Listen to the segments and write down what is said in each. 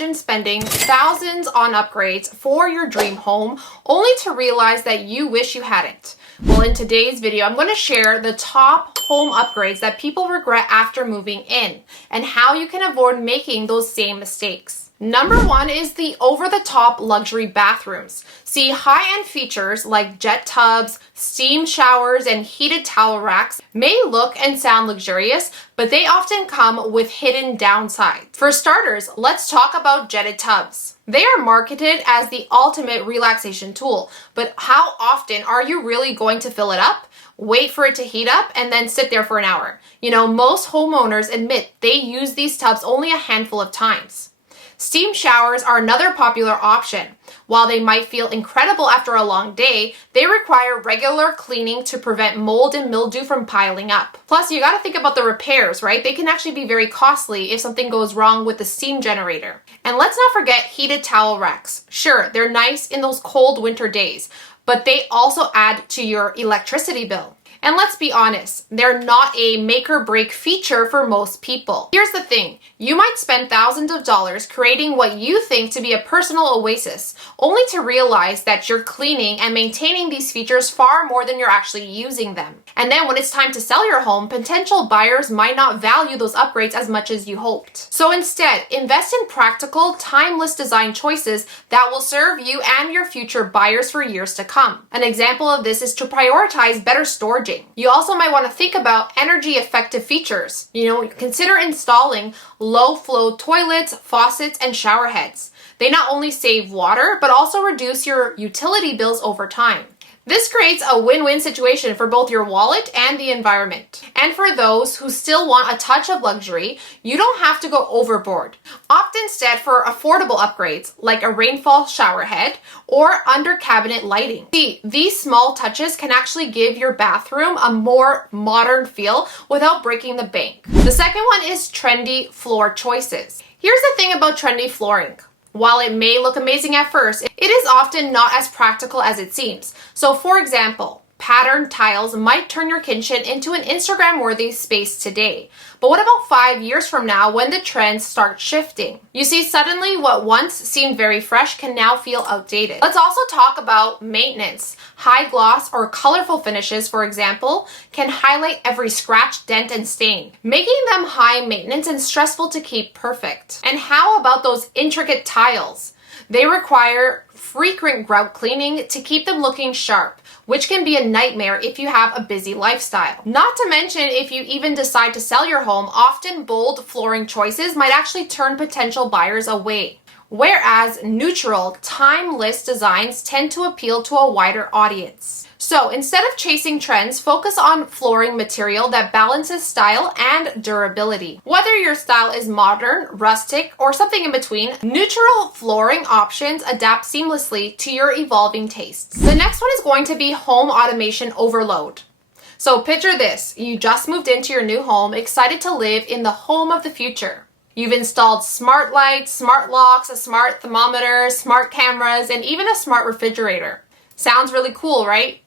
imagine spending thousands on upgrades for your dream home only to realize that you wish you hadn't? Well, in today's video, I'm going to share the top home upgrades that people regret after moving in and how you can avoid making those same mistakes. Number one is the over-the-top luxury bathrooms. See, high-end features like jet tubs, steam showers, and heated towel racks may look and sound luxurious, but they often come with hidden downsides. For starters, let's talk about jetted tubs. They are marketed as the ultimate relaxation tool, but how often are you really going to fill it up? Wait for it to heat up and then sit there for an hour. Most homeowners admit they use these tubs only a handful of times. Steam showers are another popular option. While they might feel incredible after a long day, they require regular cleaning to prevent mold and mildew from piling up. Plus, you got to think about the repairs, right? They can actually be very costly if something goes wrong with the steam generator. And let's not forget heated towel racks. Sure, they're nice in those cold winter days, but they also add to your electricity bill. And let's be honest, they're not a make or break feature for most people. Here's the thing, you might spend thousands of dollars creating what you think to be a personal oasis, only to realize that you're cleaning and maintaining these features far more than you're actually using them. And then when it's time to sell your home, potential buyers might not value those upgrades as much as you hoped. So instead, invest in practical, timeless design choices that will serve you and your future buyers for years to come. An example of this is to prioritize better storage. You also might want to think about energy effective features. Consider installing low flow toilets, faucets, and shower heads. They not only save water, but also reduce your utility bills over time. This creates a win-win situation for both your wallet and the environment. And for those who still want a touch of luxury, you don't have to go overboard. Opt instead for affordable upgrades like a rainfall shower head or under cabinet lighting. See, these small touches can actually give your bathroom a more modern feel without breaking the bank. The second one is trendy floor choices. Here's the thing about trendy flooring. While it may look amazing at first, it is often not as practical as it seems. So for example, patterned tiles might turn your kitchen into an Instagram-worthy space today. But what about 5 years from now when the trends start shifting? You see, suddenly what once seemed very fresh can now feel outdated. Let's also talk about maintenance. High gloss or colorful finishes, for example, can highlight every scratch, dent, and stain, making them high maintenance and stressful to keep perfect. And how about those intricate tiles? They require frequent grout cleaning to keep them looking sharp, which can be a nightmare if you have a busy lifestyle. Not to mention, if you even decide to sell your home, often bold flooring choices might actually turn potential buyers away. Whereas neutral, timeless designs tend to appeal to a wider audience. So instead of chasing trends, focus on flooring material that balances style and durability. Whether your style is modern, rustic, or something in between, neutral flooring options adapt seamlessly to your evolving tastes. The next one is going to be home automation overload. So picture this, you just moved into your new home, excited to live in the home of the future. You've installed smart lights, smart locks, a smart thermometer, smart cameras, and even a smart refrigerator. Sounds really cool, right?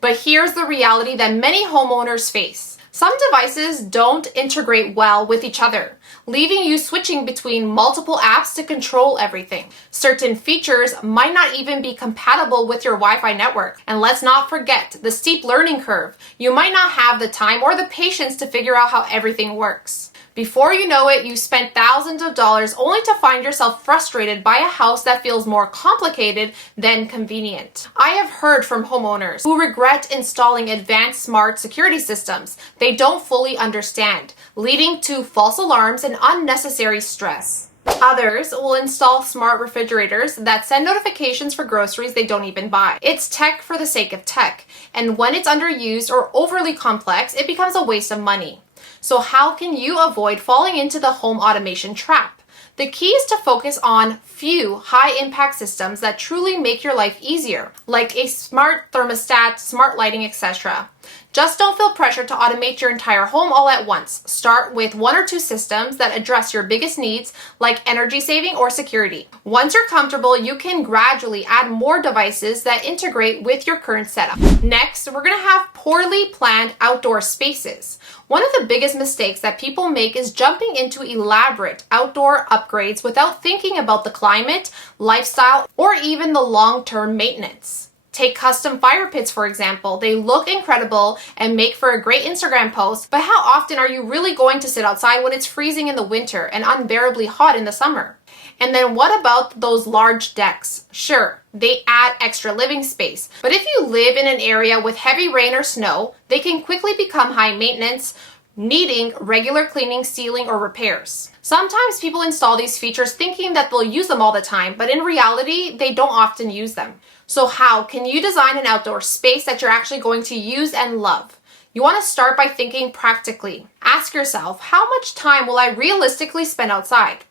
But here's the reality that many homeowners face. Some devices don't integrate well with each other, leaving you switching between multiple apps to control everything. Certain features might not even be compatible with your Wi-Fi network. And let's not forget the steep learning curve. You might not have the time or the patience to figure out how everything works. Before you know it, you spent thousands of dollars only to find yourself frustrated by a house that feels more complicated than convenient. I have heard from homeowners who regret installing advanced smart security systems they don't fully understand, leading to false alarms and unnecessary stress. Others will install smart refrigerators that send notifications for groceries they don't even buy. It's tech for the sake of tech, and when it's underused or overly complex, it becomes a waste of money. So how can you avoid falling into the home automation trap? The key is to focus on few high-impact systems that truly make your life easier, like a smart thermostat, smart lighting, etc. Just don't feel pressure to automate your entire home all at once. Start with 1 or 2 systems that address your biggest needs, like energy saving or security. Once you're comfortable, you can gradually add more devices that integrate with your current setup. Next, we're going to have poorly planned outdoor spaces. One of the biggest mistakes that people make is jumping into elaborate outdoor upgrades without thinking about the climate, lifestyle, or even the long-term maintenance. Take custom fire pits, for example. They look incredible and make for a great Instagram post, but how often are you really going to sit outside when it's freezing in the winter and unbearably hot in the summer? And then what about those large decks? Sure, they add extra living space, but if you live in an area with heavy rain or snow, they can quickly become high maintenance, needing regular cleaning, sealing, or repairs. Sometimes people install these features thinking that they'll use them all the time, but in reality, they don't often use them. So how can you design an outdoor space that you're actually going to use and love? You want to start by thinking practically. Ask yourself, how much time will I realistically spend outside?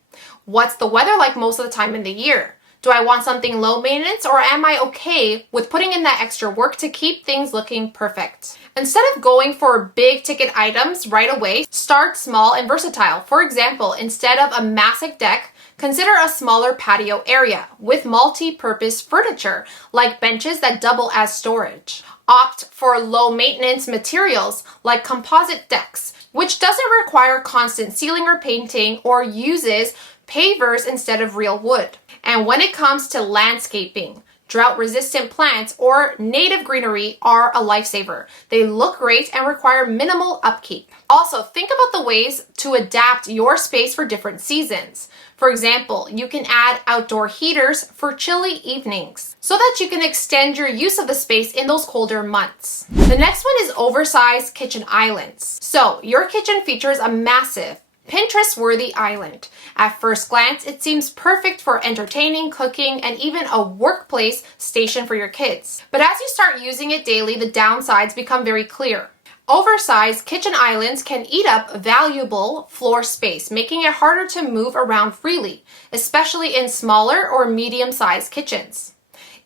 What's the weather like most of the time in the year? Do I want something low maintenance, or am I okay with putting in that extra work to keep things looking perfect? Instead of going for big ticket items right away, start small and versatile. For example, instead of a massive deck, consider a smaller patio area with multi-purpose furniture, like benches that double as storage. Opt for low-maintenance materials like composite decks, which doesn't require constant sealing or painting or uses pavers instead of real wood. And when it comes to landscaping, drought-resistant plants or native greenery are a lifesaver. They look great and require minimal upkeep. Also, think about the ways to adapt your space for different seasons. For example, you can add outdoor heaters for chilly evenings so that you can extend your use of the space in those colder months. The next one is oversized kitchen islands. So your kitchen features a massive Pinterest-worthy island. At first glance, it seems perfect for entertaining, cooking, and even a workplace station for your kids. But as you start using it daily, the downsides become very clear. Oversized kitchen islands can eat up valuable floor space, making it harder to move around freely, especially in smaller or medium-sized kitchens.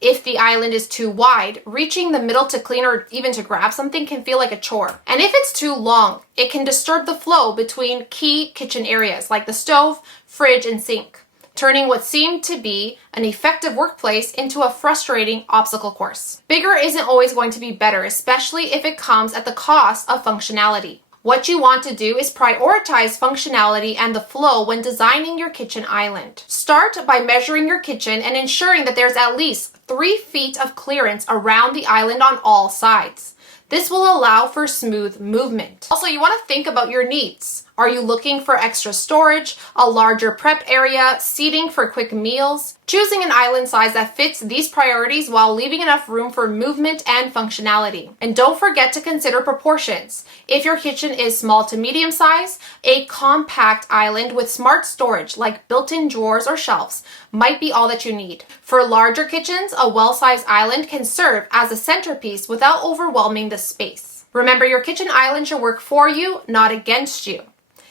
If the island is too wide, reaching the middle to clean or even to grab something can feel like a chore. And if it's too long, it can disturb the flow between key kitchen areas like the stove, fridge, and sink, turning what seemed to be an effective workplace into a frustrating obstacle course. Bigger isn't always going to be better, especially if it comes at the cost of functionality. What you want to do is prioritize functionality and the flow when designing your kitchen island. Start by measuring your kitchen and ensuring that there's at least 3 feet of clearance around the island on all sides. This will allow for smooth movement. Also, you want to think about your needs. Are you looking for extra storage, a larger prep area, seating for quick meals? Choosing an island size that fits these priorities while leaving enough room for movement and functionality. And don't forget to consider proportions. If your kitchen is small to medium size, a compact island with smart storage like built-in drawers or shelves might be all that you need. For larger kitchens, a well-sized island can serve as a centerpiece without overwhelming the space. Remember, your kitchen island should work for you, not against you.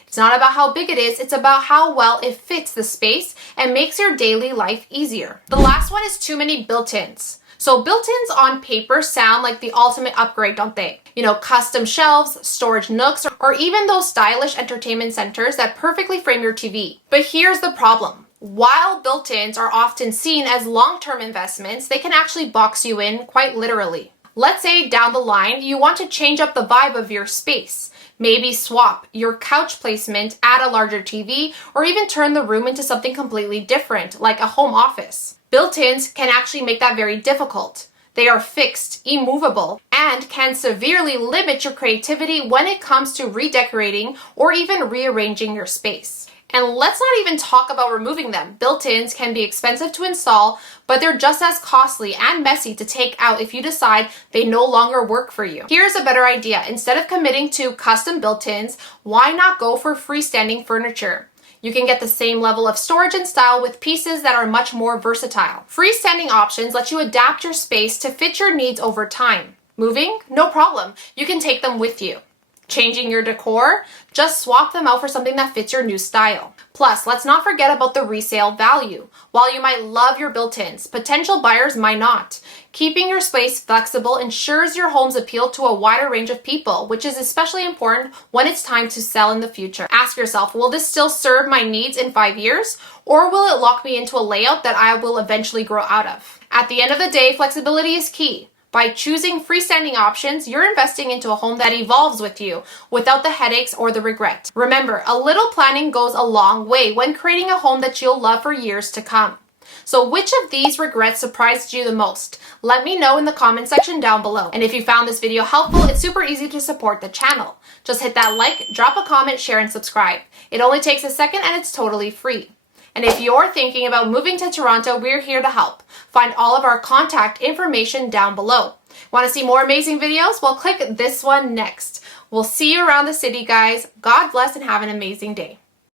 It's not about how big it is, it's about how well it fits the space and makes your daily life easier. The last one is too many built-ins. So built-ins on paper sound like the ultimate upgrade, don't they? You know, custom shelves, storage nooks, or even those stylish entertainment centers that perfectly frame your TV. But here's the problem. While built-ins are often seen as long-term investments, they can actually box you in quite literally. Let's say down the line, you want to change up the vibe of your space. Maybe swap your couch placement, add a larger TV, or even turn the room into something completely different, like a home office. Built-ins can actually make that very difficult. They are fixed, immovable, and can severely limit your creativity when it comes to redecorating or even rearranging your space. And let's not even talk about removing them. Built-ins can be expensive to install, but they're just as costly and messy to take out if you decide they no longer work for you. Here's a better idea. Instead of committing to custom built-ins, why not go for freestanding furniture? You can get the same level of storage and style with pieces that are much more versatile. Freestanding options let you adapt your space to fit your needs over time. Moving? No problem. You can take them with you. Changing your decor? Just swap them out for something that fits your new style. Plus, let's not forget about the resale value. While you might love your built-ins, potential buyers might not. Keeping your space flexible ensures your homes appeal to a wider range of people, which is especially important when it's time to sell in the future. Ask yourself, will this still serve my needs in 5 years? Or will it lock me into a layout that I will eventually grow out of? At the end of the day, flexibility is key. By choosing freestanding options, you're investing into a home that evolves with you without the headaches or the regret. Remember, a little planning goes a long way when creating a home that you'll love for years to come. So which of these regrets surprised you the most? Let me know in the comment section down below. And if you found this video helpful, it's super easy to support the channel. Just hit that like, drop a comment, share, and subscribe. It only takes a second and it's totally free. And if you're thinking about moving to Toronto, we're here to help. Find all of our contact information down below. Want to see more amazing videos? Well, click this one next. We'll see you around the city, guys. God bless and have an amazing day.